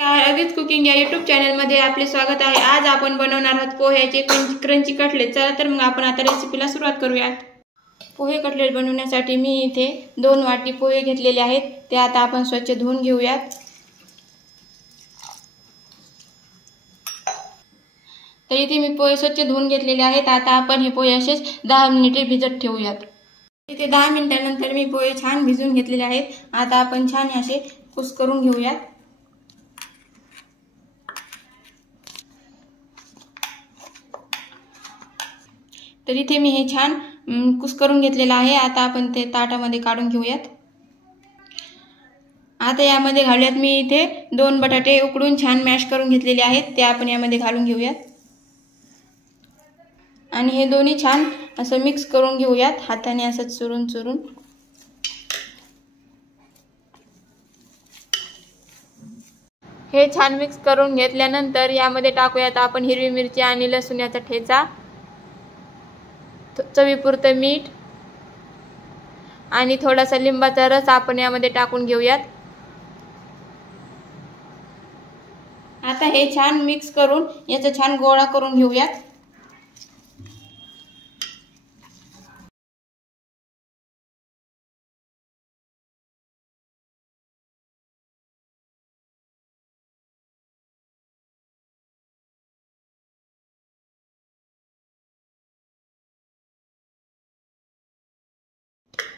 अगीच cooking या YouTube चॅनलमध्ये आपले स्वागत आहे। आज आपण बनवणार आहोत पोह्याचे क्रंची कटलेट। चला तर मग आपण आता रेसिपीला सुरुवात करूया। पोहे कटलेट बनवण्यासाठी मी इथे 2 वाटी पोहे घेतलेले आहेत। ते आता आपण स्वच्छ धुवून घेऊयात। तर इथे मी पोहे स्वच्छ धुवून घेतलेले आहेत। आता आपण हे पोहे असेच 10 मिनिटे भिजत ठेवूयात। इथे 10 मिनिटांनंतर मी पोहे छान भिजवून घेतलेले आहेत। आता आपण छान असे कुस्करून घेऊयात। तर इथे मी हे छान कुस्करून घेतलेले आहे। आता आपण ते ताटामध्ये काढून घेऊयात। आता यामध्ये घालूयात मी इथे 2 बटाटे उकडून छान मॅश करून घेतलेले आहेत। ते आपण यामध्ये घालून घेऊयात आणि हे दोन्ही छान असं मिक्स करून घेऊयात हाताने असं चुरून चुरून। हे छान मिक्स करून घेतल्यानंतर यामध्ये टाकूयात आपण हिरवी मिरची आणि लसूणाचा ठेचा, चवीपुरतं मीठ आणि थोडासा लिंबाचा रस आपण यामध्ये टाकून घेऊयात। आता हे छान मिक्स करून याचा छान गोळा करून घेऊयात।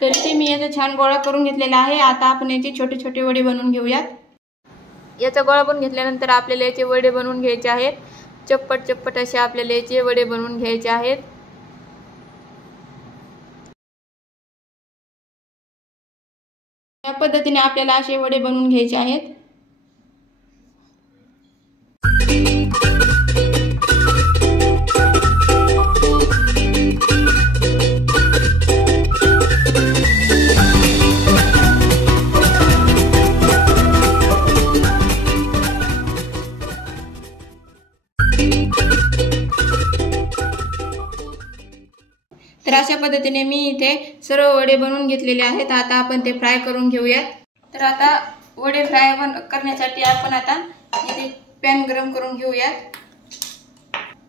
तर इथे मी याचा छान गोळा करून घेतलेला आहे। आता आपण याचे छोटे छोटे वडे बनवून घेऊयात। याचा गोळा बनवून घेतल्यानंतर आपल्याला याचे वडे बनवून घ्यायचे आहेत। चप्पट चप्पट असे आपल्याला याचे वडे बनवून घ्यायचे आहेत। या पद्धतीने आपल्याला असे वडे बनवून घ्यायचे आहेत। तर अशा पद्धतीने मी इथे सर्व वडे बनवून घेतलेले आहेत। आता आपण ते फ्राय करून घेऊयात। तर आता वडे फ्राय करण्यासाठी आपण आता इथे पॅन गरम करून घेऊयात।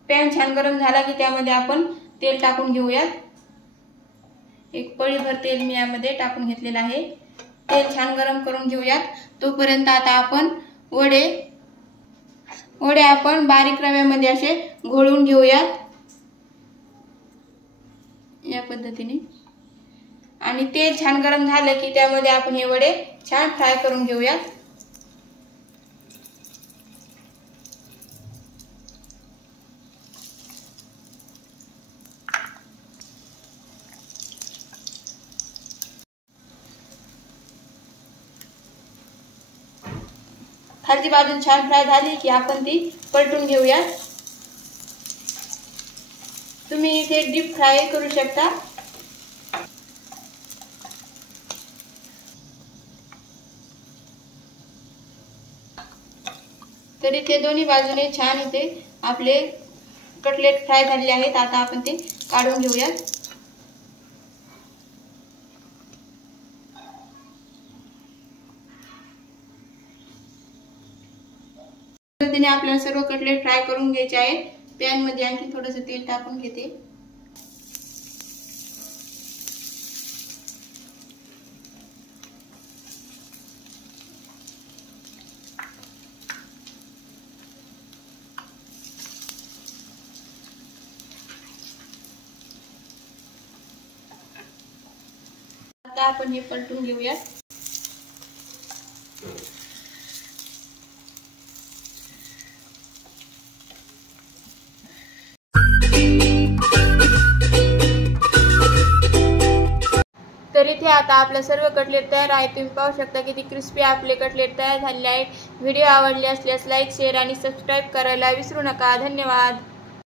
पॅन छान गरम झाला की त्यामध्ये आपण तेल टाकून घेऊयात। एक पळीभर तेल मी यामध्ये टाकून घेतलेलं आहे। तेल छान गरम करून घेऊयात। तोपर्यंत आता आपण वडे आपण बारीक रव्यामध्ये असे घोळून घेऊयात या पद्धतीने। आणि तेल छान गरम झालं की त्यामध्ये आपण हे वडे छान फ्राय करून घेऊयात। खालची बाजू छान फ्राय झाली की आपण ती पलटून घेऊयात। तुम्ही इथे डीप फ्राय करू शकता। तर इथे दोन्ही बाजूने छान इथे आपले कटलेट फ्राय झालेले आहेत। आता आपण ते काढून घेऊयात। पद्धतीने आपल्याला सर्व कटलेट फ्राय करून घ्यायचे आहेत। पॅन मध्ये आणखी थोडंसं तेल टाकून घेते। आता आपण हे पलटून घेऊयात। तर इथे आता आपले सर्व कटलेट तयार आहेत। तुम्ही पाहू शकता किती क्रिस्पी आपले कटलेट तयार झालेले आहेत। व्हिडिओ आवडले असल्यास लाईक, शेअर आणि सबस्क्राइब करायला विसरू नका। धन्यवाद।